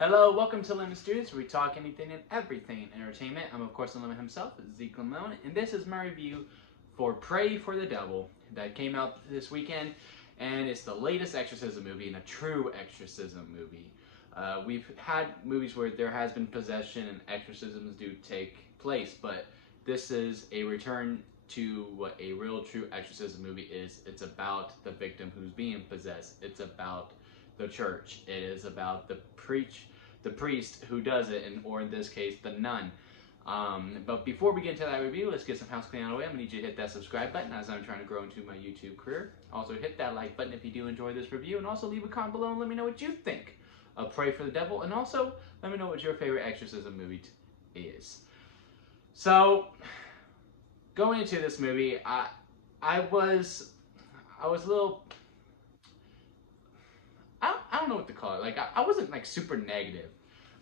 Hello, welcome to Lemon Studios, where we talk anything and everything in entertainment. I'm, of course, the Lemon himself, Zeke Lemon, and this is my review for Pray for the Devil that came out this weekend, and it's the latest exorcism movie and a true exorcism movie. We've had movies where there has been possession and exorcisms do take place, but this is a return to what a real true exorcism movie is. It's about the victim who's being possessed. It's about the church. It is about the priest who does it, or in this case, the nun. But before we get into that review, let's get some house cleaning out of the way. I'm gonna need you to hit that subscribe button as I'm trying to grow into my YouTube career. Also, hit that like button if you do enjoy this review, and also leave a comment below and let me know what you think of Pray for the Devil, and also let me know what your favorite exorcism movie is. So, going into this movie, I was a little, I don't know what to call it. Like I wasn't like super negative,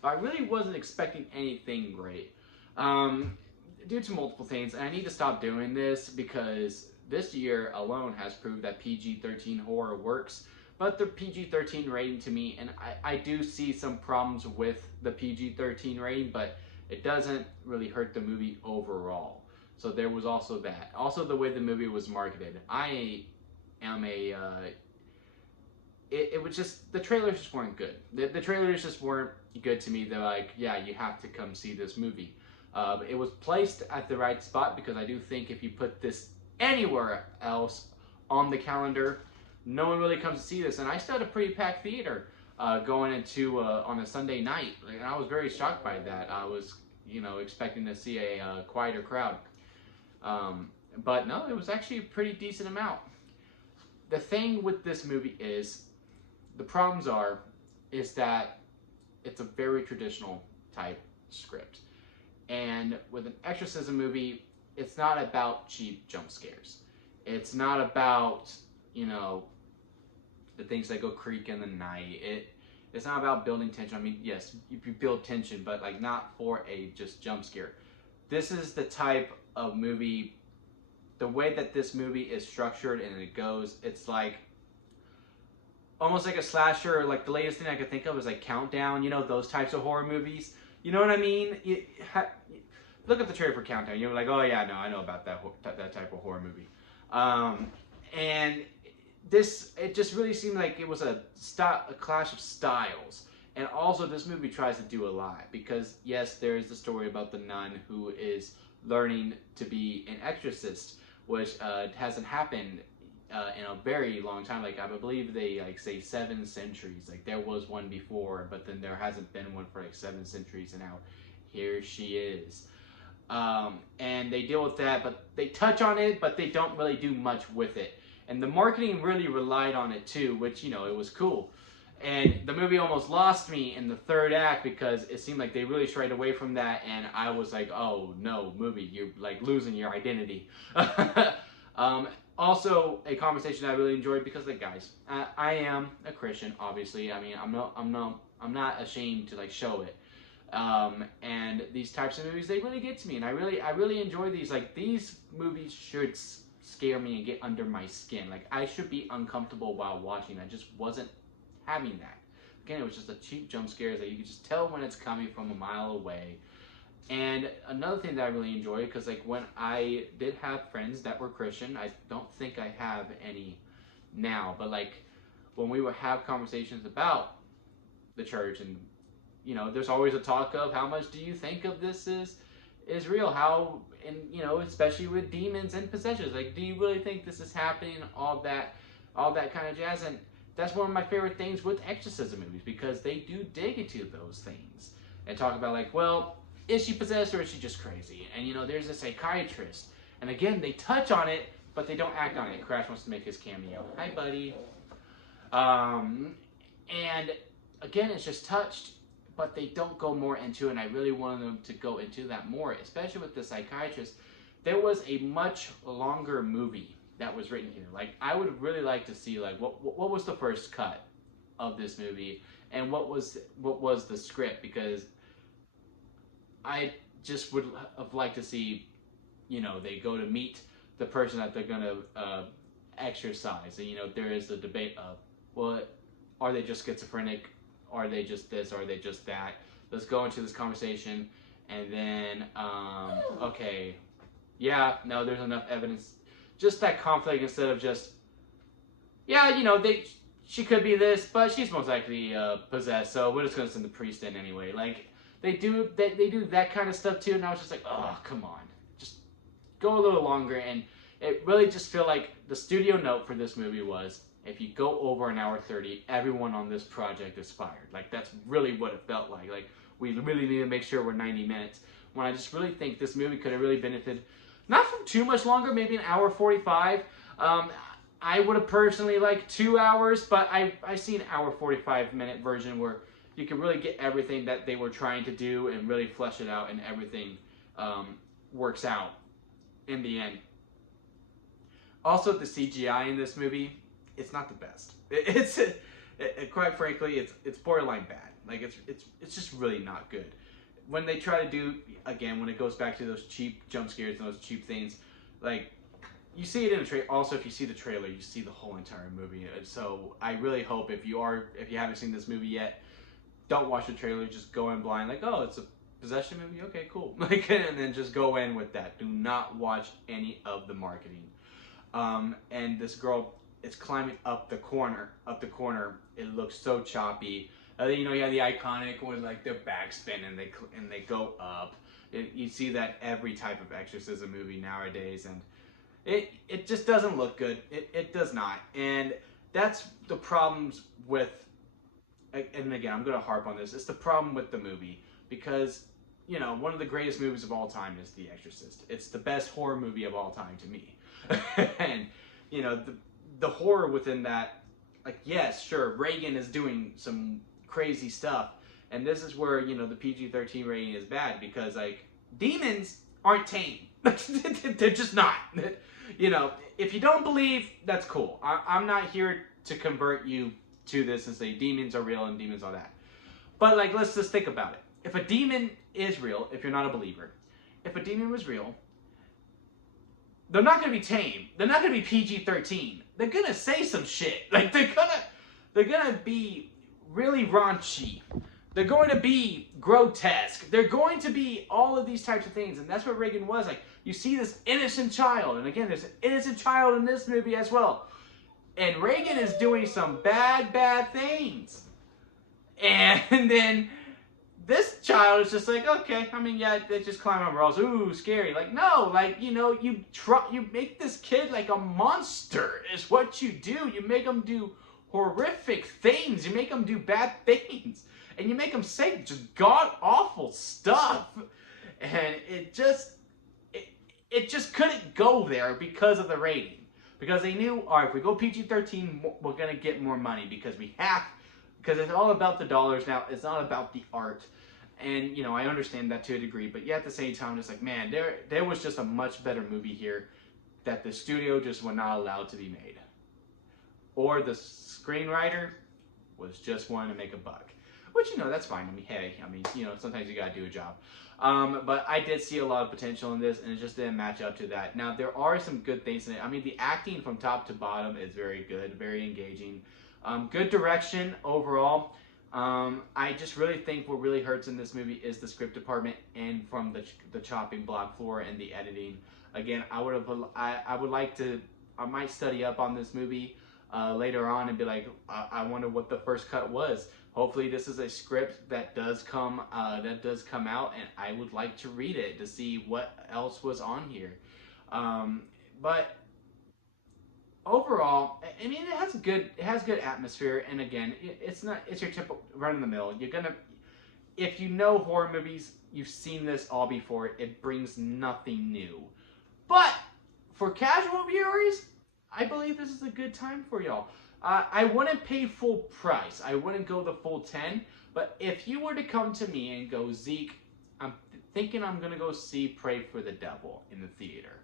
but I really wasn't expecting anything great. Due to multiple things, and I need to stop doing this because this year alone has proved that PG-13 horror works. But the PG-13 rating to me, and I do see some problems with the PG-13 rating, but it doesn't really hurt the movie overall. So there was also that. Also, the way the movie was marketed. I am a it was just, the trailers just weren't good. The trailers just weren't good to me. They're like, yeah, you have to come see this movie. It was placed at the right spot because I do think if you put this anywhere else on the calendar, no one really comes to see this. And I still had a pretty packed theater going into on a Sunday night, and I was very shocked by that. I was, expecting to see a quieter crowd, but no, it was actually a pretty decent amount. The thing with this movie is, the problems is that it's a very traditional type script. And with an exorcism movie, it's not about cheap jump scares. It's not about, the things that go creak in the night. It's not about building tension. I mean, yes, you build tension, but like not for a just jump scare. This is the type of movie, the way that this movie is structured and it goes, it's like almost like a slasher. Like the latest thing I could think of is like Countdown, those types of horror movies. You know what I mean? Look at the trailer for Countdown. You're like, oh yeah, no, I know about that type of horror movie. And it just really seemed like it was a clash of styles. And also, this movie tries to do a lot because yes, there is the story about the nun who is learning to be an exorcist, which hasn't happened in a very long time. Like I believe they say 7 centuries. Like there was one before, but then there hasn't been one for like 7 centuries, and now here she is. And they deal with that, but they touch on it, but they don't really do much with it. And the marketing really relied on it too, which it was cool. And the movie almost lost me in the third act because it seemed like they really strayed away from that, and I was like, oh no, movie, you're like losing your identity. Also, a conversation I really enjoyed because, like, guys, I am a Christian. Obviously, I mean, I'm not ashamed to like show it. And these types of movies, they really get to me, and I really enjoy these. Like, these movies should scare me and get under my skin. Like, I should be uncomfortable while watching. I just wasn't having that. Again, it was just a cheap jump scare that you could just tell when it's coming from a mile away. And another thing that I really enjoy, because like when I did have friends that were Christian, I don't think I have any now, but like when we would have conversations about the church, and there's always a talk of how much do you think of this is real, how, and especially with demons and possessions, like do you really think this is happening, all that kind of jazz. And that's one of my favorite things with exorcism movies, because they do dig into those things and talk about like, well, is she possessed or is she just crazy? And there's a psychiatrist, and again they touch on it, but they don't act on it. Crash wants to make his cameo. Hi, buddy. And again, it's just touched, but they don't go more into it. And I really wanted them to go into that more, especially with the psychiatrist. There was a much longer movie that was written here. Like, I would really like to see like what was the first cut of this movie, and what was the script, because I just would have liked to see, they go to meet the person that they're gonna exercise, and there is the debate of, well, are they just schizophrenic, are they just this, or are they just that? Let's go into this conversation, and then okay, yeah, no, there's enough evidence. Just that conflict instead of just, yeah, you know, she could be this, but she's most likely possessed, so we're just gonna send the priest in anyway. Like they do that kind of stuff too, and I was just like, oh, come on, just go a little longer. And it really just feel like the studio note for this movie was, if you go over an hour 30, everyone on this project is fired. Like that's really what it felt like. Like we really need to make sure we're 90 minutes. When I just really think this movie could have really benefited, not from too much longer, maybe an hour 45. I would have personally liked 2 hours, but I see an hour 45-minute version where you can really get everything that they were trying to do and really flesh it out, and everything works out in the end. Also, the CGI in this movie, it's not the best. Quite frankly, it's borderline bad. Like it's just really not good. When they try to do, again, when it goes back to those cheap jump scares and those cheap things, like you see it in the trailer. Also, if you see the trailer, you see the whole entire movie. So I really hope if you haven't seen this movie yet, don't watch the trailer. Just go in blind, like, oh, it's a possession movie. Okay, cool. Like, and then just go in with that. Do not watch any of the marketing. And this girl, it's climbing up the corner. It looks so choppy. You know, you have the iconic when like their back spin and they go up. You see that every type of exorcism movie nowadays, and it just doesn't look good. It does not, and that's the problems with. And again, I'm gonna harp on this. It's the problem with the movie because, you know, one of the greatest movies of all time is The Exorcist. It's the best horror movie of all time to me. And you know, the horror within that, like, yes, sure, Reagan is doing some crazy stuff, and this is where, you know, the PG-13 rating is bad, because like demons aren't tame. They're just not. You know, if you don't believe, that's cool. I'm not here to convert you to this and say demons are real and demons are that. But like, let's just think about it. If a demon is real, if you're not a believer, if a demon was real, they're not going to be tame. They're not going to be PG-13. They're going to say some shit. Like they're going to be really raunchy. They're going to be grotesque. They're going to be all of these types of things. And that's what Reagan was. Like, you see this innocent child. And again, there's an innocent child in this movie as well. And Reagan is doing some bad things. And then this child is just like, okay, I mean, yeah, they just climb on walls. Ooh, scary. Like, no, like, you know, you make this kid like a monster is what you do. You make them do horrific things. You make them do bad things. And you make them say just god-awful stuff. And it just couldn't go there because of the rating. Because they knew, all right, if we go PG-13, we're going to get more money because it's all about the dollars now. It's not about the art. And, you know, I understand that to a degree. But yet at the same time, it's like, man, there was just a much better movie here that the studio just was not allowed to be made. Or the screenwriter was just wanting to make a buck. Which, you know, that's fine. I mean, hey, you know, sometimes you got to do a job. But I did see a lot of potential in this, and it just didn't match up to that. Now, there are some good things in it. I mean, the acting from top to bottom is very good, very engaging. Good direction overall. I just really think what really hurts in this movie is the script department, and from the chopping block floor and the editing. Again, I might study up on this movie later on and be like, I wonder what the first cut was. Hopefully this is a script that does come out, and I would like to read it to see what else was on here. But overall, I mean, it has good atmosphere, and again, it's your typical run-of-the-mill. If you know horror movies, you've seen this all before. It brings nothing new. But for casual viewers, I believe this is a good time for y'all. I wouldn't pay full price. I wouldn't go the full 10. But if you were to come to me and go, Zeke, I'm thinking I'm going to go see Pray for the Devil in the theater.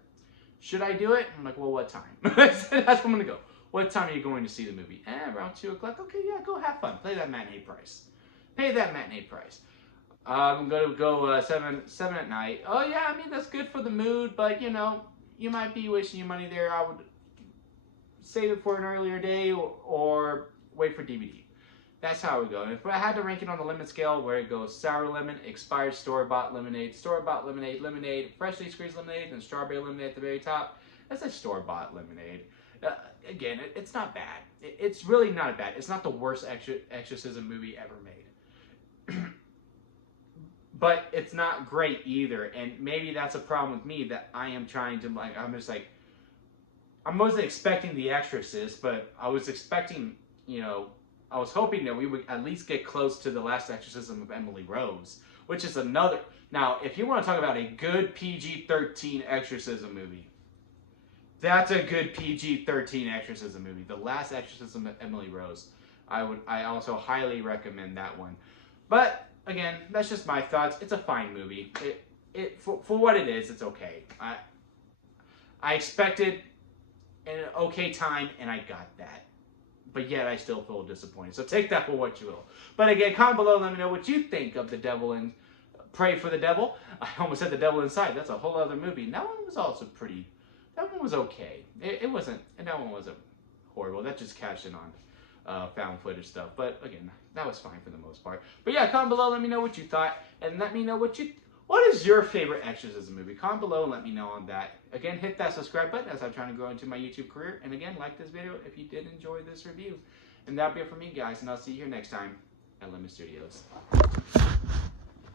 Should I do it? I'm like, well, what time? That's where I'm going to go. What time are you going to see the movie? Around 2 o'clock. Okay, yeah, go have fun. Pay that matinee price. I'm going to go 7 at night. Oh, yeah, I mean, that's good for the mood. But, you know, you might be wasting your money there. I would save it for an earlier day or wait for DVD. That's how we go. And if I had to rank it on the lemon scale, where it goes sour lemon, expired store-bought lemonade, lemonade, freshly squeezed lemonade, and strawberry lemonade at the very top, that's a store-bought lemonade. Again, it's not bad. It's really not bad. It's not the worst exorcism movie ever made. But it's not great either. And maybe that's a problem with me, that I am trying to, like, I'm just like, I wasn't expecting The Exorcist, but I was expecting, you know, I was hoping that we would at least get close to The Last Exorcism of Emily Rose, which is another. Now, if you want to talk about a good PG-13 exorcism movie, that's a good PG-13 exorcism movie. The Last Exorcism of Emily Rose. I also highly recommend that one. But again, that's just my thoughts. It's a fine movie. For what it is, it's okay. I expected an okay time, and I got that. But yet I still feel disappointed. So take that for what you will. But again, comment below, let me know what you think of The Devil and Pray for the Devil. I almost said The Devil Inside. That's a whole other movie. And that one was also pretty, that one was okay. It wasn't, and that one wasn't horrible. That just cashed in on found footage stuff. But again, that was fine for the most part. But yeah, comment below, let me know what you thought. And let me know what is your favorite exorcism movie? Comment below and let me know on that. Again, hit that subscribe button as I'm trying to grow into my YouTube career. And again, like this video if you did enjoy this review. And that'll be it for me, guys. And I'll see you here next time at Lemon Studios.